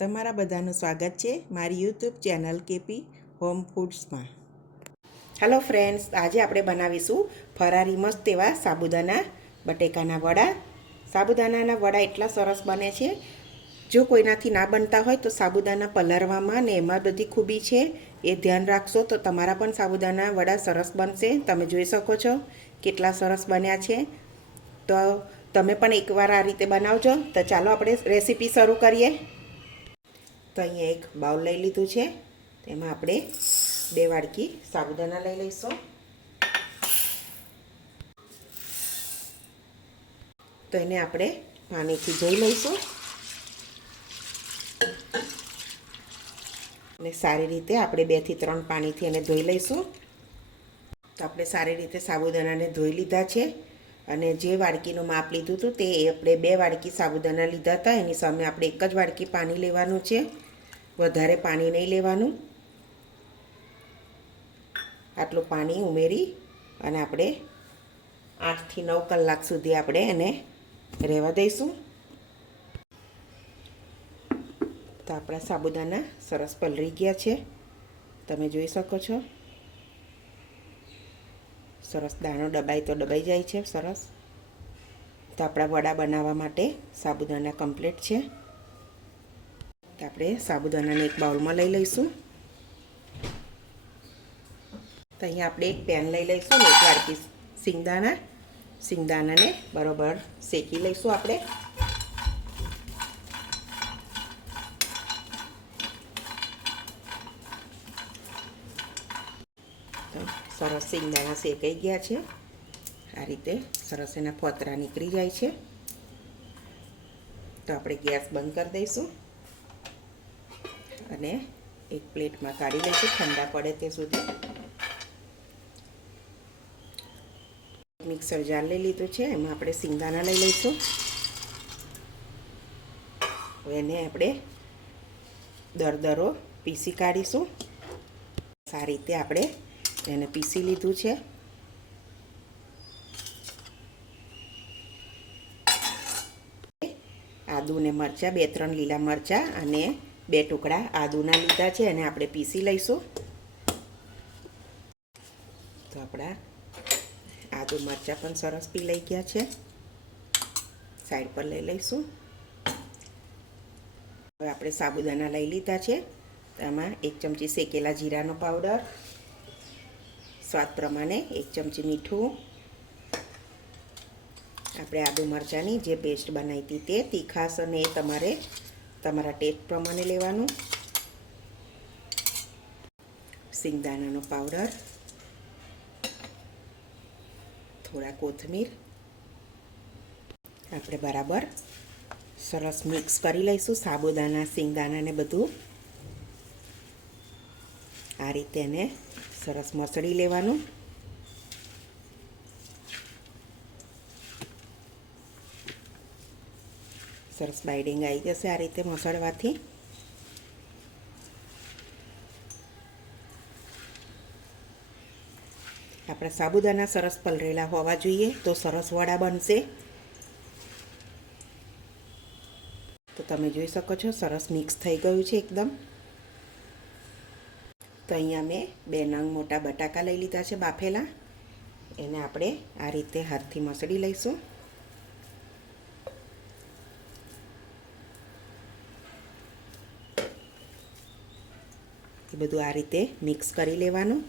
તમારા બધાનું સ્વાગત છે મારી યુટ્યુબ ચેનલ કેપી હોમ ફૂડ્સમાં. હેલો ફ્રેન્ડ્સ, આજે આપણે બનાવીશું ફરારી મસ્ત એવા સાબુદાના બટેકાના વડા. સાબુદાનાના વડા એટલા સરસ બને છે. જો કોઈનાથી ના બનતા હોય તો સાબુદાના પલાળવામાં ને એમાં બધી ખૂબી છે, એ ધ્યાન રાખશો તો તમારા પણ સાબુદાના વડા સરસ બનશે. તમે જોઈ શકો છો કેટલા સરસ બન્યા છે. તો તમે પણ એકવાર આ રીતે બનાવજો. તો ચાલો આપણે રેસીપી શરૂ કરીએ. તો અહીંયા એક બાઉલ લઈ લીધું છે, તેમાં આપણે 2 વાડકી સાબુદાના લઈ લઈશું. તો એને આપણે પાણીથી ધોઈ લઈશું અને સારી રીતે આપણે 2 થી 3 પાણીથી એને ધોઈ લઈશું. તો આપણે સારી રીતે સાબુદાનાને ધોઈ લીધા છે અને જે વાડકીનું માપ લીધું હતું તે આપણે 2 વાડકી સાબુદાના લીધા હતા, એની સામે આપણે 1 જ વાડકી પાણી લેવાનું છે. વધારે પાણી નહીં લેવાનું. આટલું પાણી ઉમેરી અને આપણે 8 થી 9 કલાક સુધી આપણે એને રહેવા દઈશું. તો આપણા સાબુદાના સરસ પલળી ગયા છે, તમે જોઈ શકો છો. સરસ દાણો દબાય તો દબાઈ જાય છે સરસ. તો આપણા વડા બનાવવા માટે સાબુદાના કમ્પ્લીટ છે. તો આપણે સાબુદાનાને એક બાઉલમાં લઈ લઈશું. તો અહીંયા આપણે એક પેન લઈ લઈશું ને 1 વાડકી સિંગદાણાને બરોબર શેકી લઈશું આપણે. તો સરસ સિંગદાણા શેકાઈ ગયા છે. આ રીતે સરસ એના ફોતરા નીકળી જાય છે. તો આપણે ગેસ બંધ કરી દઈશું અને એક પ્લેટમાં કાઢી લઈશું ઠંડા પડે તે સુધી. મિક્સર જાર લઈ લીધું છે, એમાં આપણે સિંગદાણા લઈ લઈશું. એને આપણે દરદરો પીસી કાઢીશું. સારી રીતે આપણે એને પીસી લીધું છે. આદુ ને મરચાં, 2-3 લીલા મરચાં અને 2 ટુકડા આદુના લીધા છે, એને આપણે પીસી લઈશું. તો આપણા આદુ મરચાં પણ સરસ પીલાઈ ગયા છે, સાઈડ પર લઈ લઈશું. હવે આપણે સાબુદાના લઈ લીધા છે. એમાં 1 ચમચી શેકેલા જીરાનો પાવડર, સ્વાદ પ્રમાણે 1 ચમચી મીઠું, આપણે આદુ મરચાંની જે પેસ્ટ બનાવી હતી તે તીખાશ અને એ તમારે તમારા ટેસ્ટ પ્રમાણે લેવાનું. સિંગદાણાનો પાવડર, થોડા કોથમીર, આપણે બરાબર સરસ મિક્સ કરી લઈશું સાબુદાના સિંગદાણાને બધું. આ રીતે એને સરસ મસળી લેવાનું. સરસ બાઇડિંગ આવી જશે આ રીતે મસળવાથી. આપણા સાબુદાના સરસ પલળેલા હોવા જોઈએ તો સરસ વડા બનશે. તો તમે જોઈ શકો છો સરસ મિક્સ થઈ ગયું છે એકદમ. તો અહીંયા મેં 2 નંગ મોટા બટાકા લઈ લીધા છે બાફેલા. એને આપણે આ રીતે હાથથી મસળી લઈશું. એ બધું આ રીતે મિક્સ કરી લેવાનું.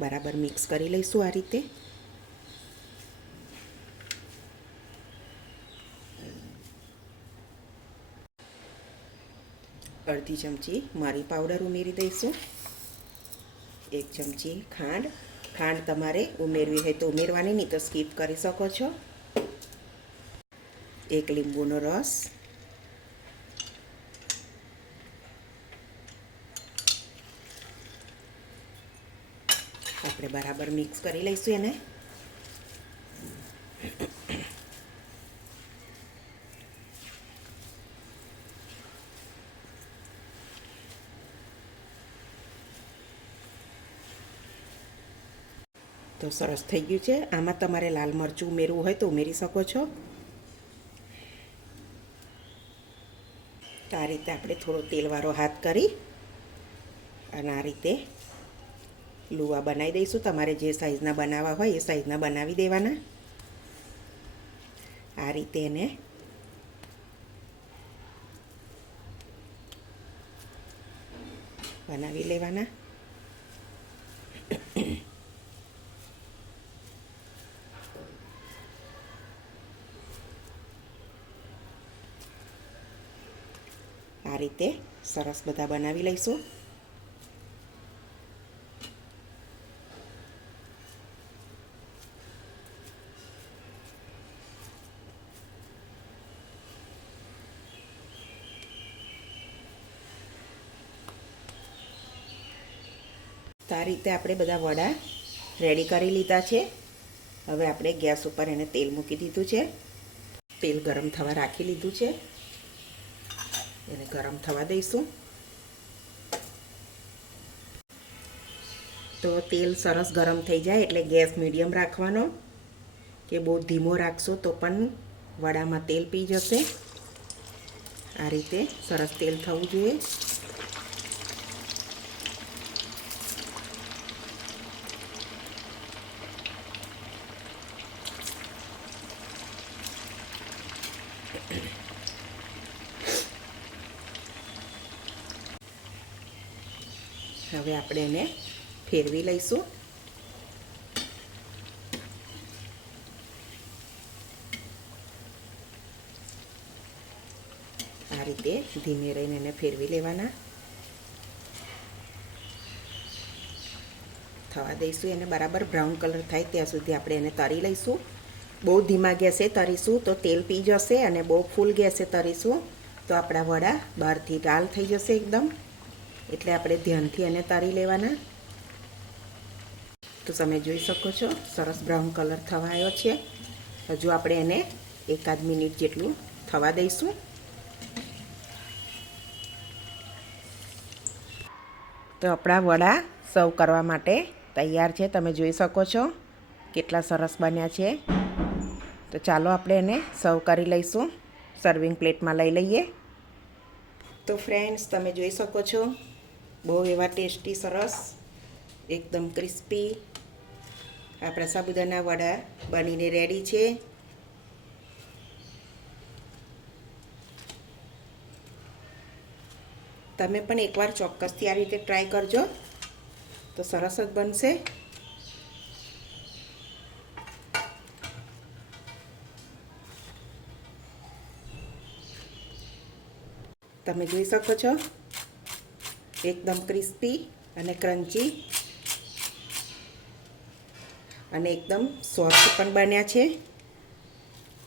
બરાબર મિક્સ કરી લઈશું આ રીતે. અડધી ચમચી મરી પાવડર ઉમેરી દઈશું. 1 ચમચી ખાંડ તમારે ઉમેરવી હોય તો ઉમેરવાની, નહીં તો સ્કીપ કરી શકો છો. 1 લીંબુનો રસ, આપણે બરાબર મિક્સ કરી લઈશું એને. તો સરસ થઈ ગયું છે. આમાં તમારે લાલ મરચું ઉમેરવું હોય તો ઉમેરી શકો છો. તો આ રીતે આપણે થોડો તેલવાળો હાથ કરી અને આ રીતે લુવા બનાવી દઈશું. તમારે જે સાઈઝના બનાવવા હોય એ સાઈઝના બનાવી દેવાના. આ રીતે એને બનાવી લેવાના. આ રીતે સરસ બધા બનાવી લઈશું. તો આ રીતે આપણે બધા વડા રેડી કરી લીધા છે. હવે આપણે ગેસ ઉપર એને તેલ મૂકી દીધું છે. તેલ ગરમ થવા રાખી લીધું છે. એને ગરમ થવા દઈશું. તો તેલ સરસ ગરમ થઈ જાય એટલે ગેસ મીડિયમ રાખવાનો, કે બહુ ધીમો રાખશો તો પણ વડામાં તેલ પી જશે. આ રીતે સરસ તેલ થવું જોઈએ. હવે આપણે એને ફેરવી લઈશું. આ રીતે ધીમે રહીને એને ફેરવી લેવાના. થવા દઈશું એને બરાબર બ્રાઉન કલર થાય ત્યાં સુધી આપણે એને તળી લઈશું. બહુ ધીમા ગેસે તળીશું તો તેલ પી જશે, અને બહુ ફૂલ ગેસે તળીશું તો આપણા વડા બહારથી લાલ થઈ જશે એકદમ. એટલે આપણે ધ્યાનથી એને તળી લેવાના. તો તમે જોઈ શકો છો સરસ બ્રાઉન કલર થવા આવ્યો છે. હજુ આપણે એને એકાદ મિનિટ જેટલું થવા દઈશું. તો આપણા વડા સર્વ કરવા માટે તૈયાર છે. તમે જોઈ શકો છો કેટલા સરસ બન્યા છે. તો ચાલો આપણે એને સર્વ કરી લઈશું. સર્વિંગ પ્લેટમાં લઈ લઈએ. તો ફ્રેન્ડ્સ, તમે જોઈ શકો છો બહુ એવા ટેસ્ટી સરસ એકદમ ક્રિસ્પી આપણા સાબુદાના વડા બનીને રેડી છે. તમે પણ એકવાર ચોક્કસથી આ રીતે ટ્રાય કરજો, તો સરસ જ બનશે. તમે જોઈ શકો છો એકદમ ક્રિસ્પી અને ક્રન્ચી અને એકદમ સોફ્ટ પણ બન્યા છે.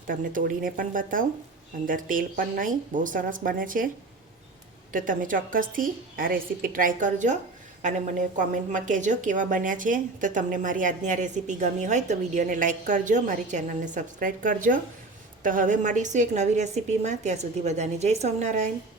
તમને તોડીને પણ બતાવું, અંદર તેલ પણ નહીં, બહુ સરસ બને છે. તો તમે ચોક્કસથી આ રેસીપી ટ્રાય કરજો અને મને કોમેન્ટમાં કહેજો કેવા બન્યા છે. તો તમને મારી આજની આ રેસીપી ગમી હોય તો વિડીયોને લાઇક કરજો, મારી ચેનલને સબસ્ક્રાઈબ કરજો. તો હવે મળીશું એક નવી રેસીપીમાં. ત્યાં સુધી બધાને જય સ્વામિનારાયણ.